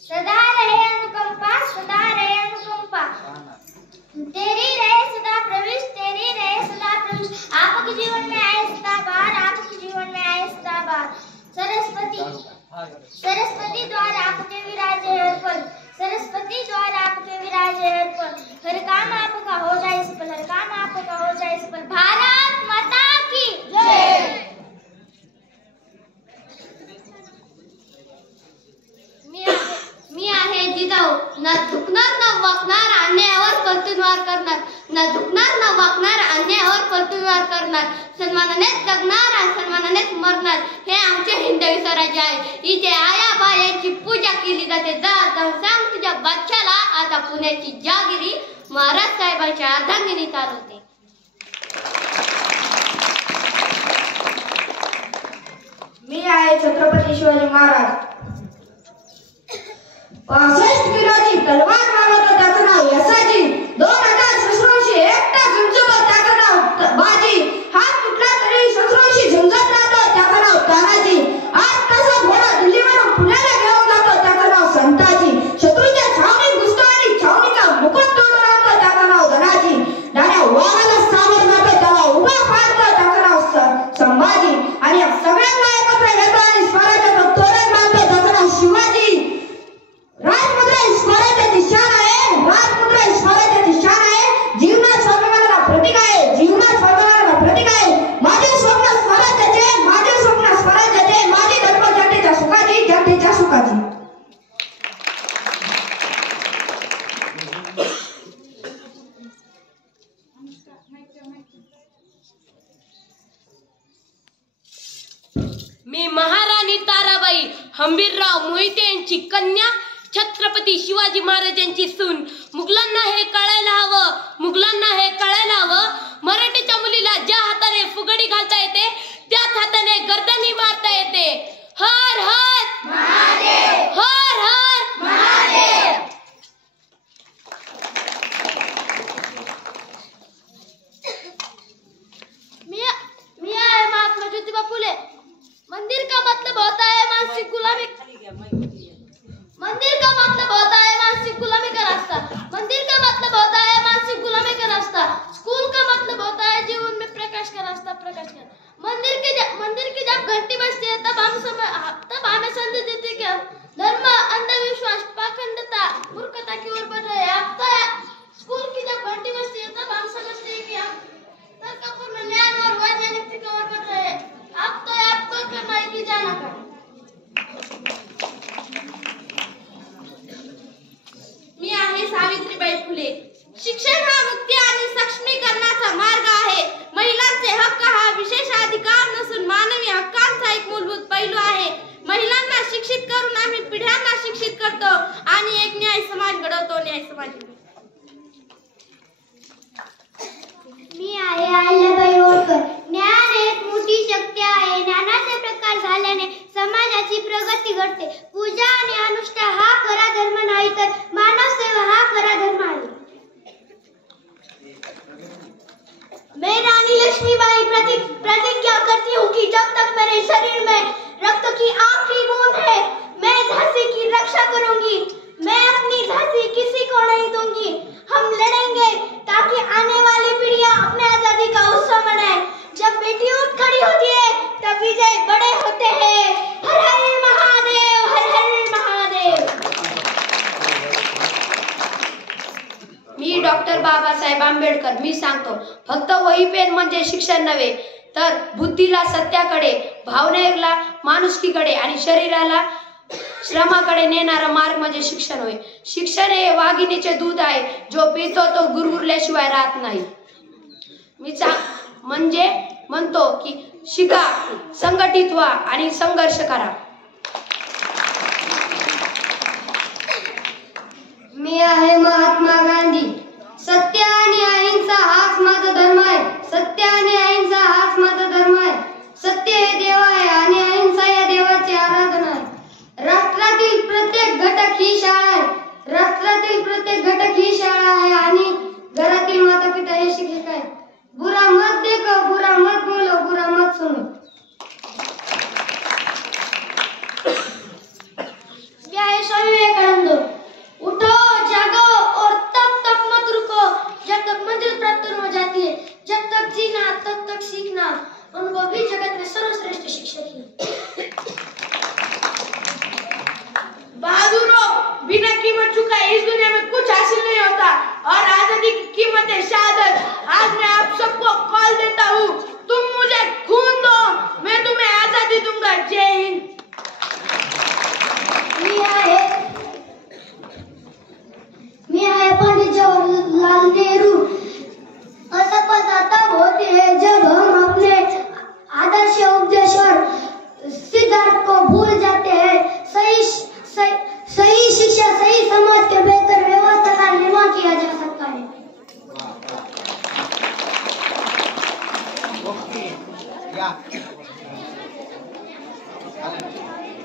सदा रहे अनुकंपा, सदा रहे अनुकंपा। तेरी रहे सदा प्रविष्ट, तेरी रहे सदा प्रविष्ट। आपके जीवन में आए सदा बार, आपके जीवन में आए सदा बार। सरस्वती सरस्वती द्वार आपके विराजे हर पल, सरस्वती द्वार आपके विराजे हर पल। हर काम आपका हो जाए सफल, हर काम आपका हो जाए सफल। भारत माता की जय। मी आहे जिजाऊ, न झुकणार न वाकणार, अन्यायावर कर्तृत्ववार करणार, न झुकणार न वाकणार, अन्यायावर कर्तृत्ववार करणार, सन्मानानेच जगणार आणि सन्मानानेच मरणार, हे आमचे हिंदवी स्वराज्य आहे। इथे आया बायांची पूजा केली जाते। जा जाऊन सांग तुझ्या बच्चाला, आता पुण्याची जागिरी महाराज साहेबांच्या अर्धांगिनी चालवते। मी आहे छत्रपती शिवाजी महाराज। 65 किलोची तलवार मारवतो त्याचं नाव यसाजी। 2000 शस्त्रांशी एकटा झुंजतो त्याचं नाव बाजी। हात तुटला तरी शस्त्रांशी झुंजत राहतो त्याचं नाव तानाजी। आज कसा घोडा दिल्लीवरून पुण्याला घेऊन जातो त्याचं नाव संताजी। शत्रूच्या छावणीत घुसतो आणि छावणीचा मुकुट तोडून आणतो त्याचं नाव धनाजी। डाण्या वाघाला सामोर जातो त्याला उभा पाडतो त्याचं नाव संभाजी। आणि सगळ्यांना एकत्र घेतो आणि स्वराज्याचं तोरण बांधतो त्याचं नाव शिवाजी। राजमुद्रा स्वराज्याची शान आहे, राजमुद्रा स्वराज्याची शान आहे। जीवनात स्वाभिमानाला प्रतीक आहे, जीवनात स्वाभिमानाला प्रतीक आहे। माझे स्वप्न स्वराज्याचे, माझे स्वप्न स्वराज्याचे, माझी धर्म जनतेच्या सुखाची, जनतेच्या सुखाची। मी महाराणी ताराबाई हंबीरराव मोहिते यांची कन्या, छत्रपती शिवाजी महाराजांची सून। मुघलांना हे कळायला हवं, मुघलांना हे कळायला हवं। मराठीच्या मुलीला ज्या हाताने फुगडी घालता येते, त्याच हाताने गर्दनी मारता येते। हर हर महादेव, हर हर महादेव। मी आहे महात्मा ज्योतिबा फुले। मंदिर का मतलब होता है मानसिक गुलामी, मंदिर का मतलब होता है मानसिक गुलामी का रास्ता, मंदिर का मतलब होता है मानसिक गुलामी का रास्ता। स्कूल का मतलब होता है जीवन में प्रकाश का रास्ता, प्रकाश का। मंदिर की जब घंटी बजती है तब हमें संदेश देती है कि हम धर्म, अंधविश्वास, पाखंडता, मूर्खता की ओर बढ़ रहे हैं। स्कूल की जब घंटी बजती है तब हम समझते हैं कि हम तर्कपूर्ण ज्ञान और वैज्ञानिक की ओर बढ़ रहे हैं। अब तो आपको करना है कि जाना का। मी आहे सावित्रीबाई फुले। शिक्षण हा मुक्ती आणि सक्षमीकरणाचा मार्ग आहे। महिलांचे हक्क हा विशेष अधिकार नसून मानवी हक्कांचा एक मूलभूत पैलू आहे। महिलांना शिक्षित करून आम्ही पिढ्यांना शिक्षित करतो आणि एक न्याय समाज घडवतो, न्याय समाज। मी आहे अहिल्याबाई होळकर। ज्ञान एक मोठी शक्ती आहे। ज्ञानाचे प्रकार झाल्याने समाजाची प्रगती घडते। पूजा आणि अनुष्ठान हा खरा धर्म नाही तर मानव सेवा हा खरा धर्म आहे। मैं रानी लक्ष्मीबाई प्रतिज्ञा करती हूँ कि जब तक मेरे शरीर में रक्त की आखिरी बूंद है, मैं झांसी की रक्षा करूंगी। मैं अपनी झांसी किसी को नहीं दूंगी। हम लड़ेंगे ताकि आने वाली पीढ़ियां अपने आजादी का उत्सव मनाएं। जब बेटी उठ खड़ी होती है तब विजय बड़े होते हैं। हर हर महादेव, हर हर महादेव। मी डॉक्टर बाबासाहेब आंबेडकर। मी सांगतो, फक्त वही पेन म्हणजे शिक्षण नव्हे, तर बुद्धीला सत्याकडे, भावनेला माणुसकीकडे आणि शरीराला श्रमाकडे नेणारा मार्ग म्हणजे शिक्षण होय। शिक्षण हे वाघिणीचे दूध आहे, जो पितो तो गुरगुरल्याशिवाय राहत नाही। मी म्हणजे म्हणतो की शिका, संघटित व्हा आणि संघर्ष करा। मी आहे महात्मा गांधी। सत्य आणि अहिंसा हाच माझा धर्म आहे, सत्य आणि अहिंसा हाच माझा धर्म आहे। सत्य हे देव आहे आणि अहिंसा या देवाची आराधना आहे। राष्ट्रातील प्रत्येक घटक ही शाळा आहे, राष्ट्रातील प्रत्येक घटक ही शाळा आहे आणि घरातील माता पिता हे शिक्षक आहेत। बुरा मत देखो, बुरा मत बोलो, बुरा मत सुनो। मी आहे स्वामी विवेकानंद। धन्यवाद. जय हिंद. मी आहे पंडित जवाहरलाल नेहरू. असफलता तब होती है जब हम अपने आदर्श उपदेश और सिद्धांत को भूल जाते हैं. सही शिक्षा सही समाज के बेहतर व्यवस्था का निर्माण किया जा सकता है. ओके या